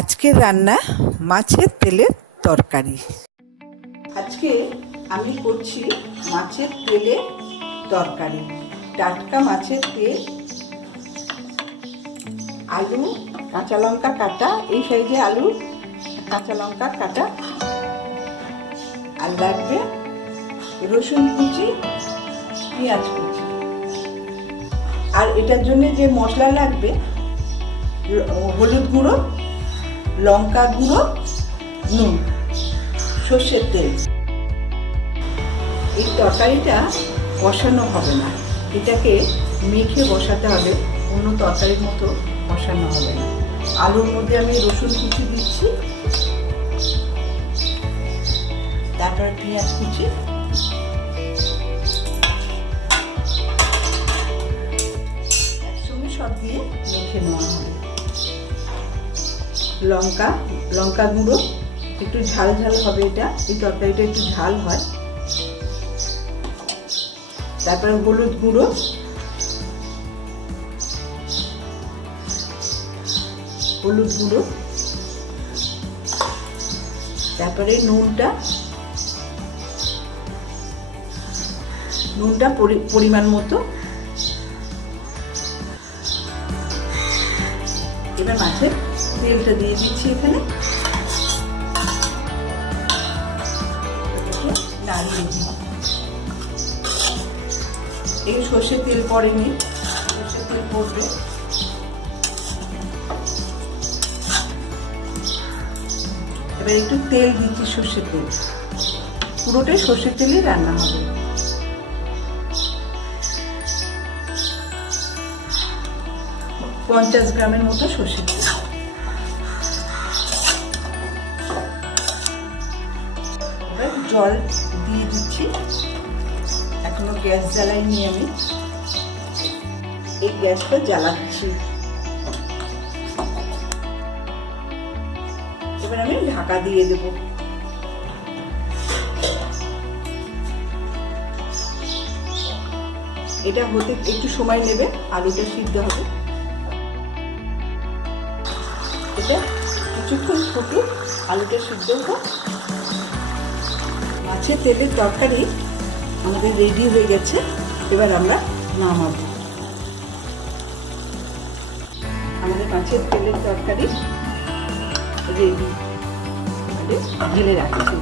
আজকের রান্না মাছের তেলের তরকারি। আজকে আমি করছি মাছের তেলের তরকারি। টাটকা মাছের তেল, আলু, কাঁচা লঙ্কা কাটা, এই সাইজে আলু, কাঁচা লঙ্কা কাটা, আর লাগবে রসুন কুচি, পেঁয়াজ কুচি। আর এটার জন্য যে মশলা লাগবে, হলুদ গুঁড়ো, লঙ্কা গুঁড়ো, নুন, সর্ষের তেল। এই তরকারিটা কষানো হবে না, এটাকে মেখে বসাতে হবে, অন্য তরকারির মতো কষানো হবে না। আলুর মধ্যে আমি রসুন কুচি দিচ্ছি, তারপরে পেঁয়াজ কুচি, একসঙ্গে সব দিয়ে মেখে নেওয়া হবে। লঙ্কা গুঁড়ো, একটু ঝাল ঝাল হবে, এটা এই তরকারিটা একটু ঝাল হয়। তারপরে হলুদ গুঁড়ো, তারপরে নুনটা পরিমাণ মতো। এবার মাছের তেলটা দিয়ে দিচ্ছি এখানে, নাড়িয়ে দিই। এই সর্ষের তেল পড়েনি, সর্ষের তেল পড়বে। এবার একটু তেল দিচ্ছি, সর্ষের তেল, পুরোটাই সর্ষের তেলেই রান্না হবে। পঞ্চাশ গ্রামের মতো সর্ষের তেল। এবার জল দিয়ে দিচ্ছি, এখনো গ্যাস জ্বালাইনি আমি, এই গ্যাসটা জ্বালাচ্ছি। এবার আমি ঢাকা দিয়ে দেব। এটা হতে একটু সময় নেবে, আলুটা সিদ্ধ হবে। এটা কিছুক্ষণ ফুটুক, আলুটা সিদ্ধ হোক। মাছের তেলের তরকারি আমাদের রেডি হয়ে গেছে, এবার আমরা নামাবো। আমাদের মাছের তেলের তরকারি রেডি, ঢেলে রাখছি।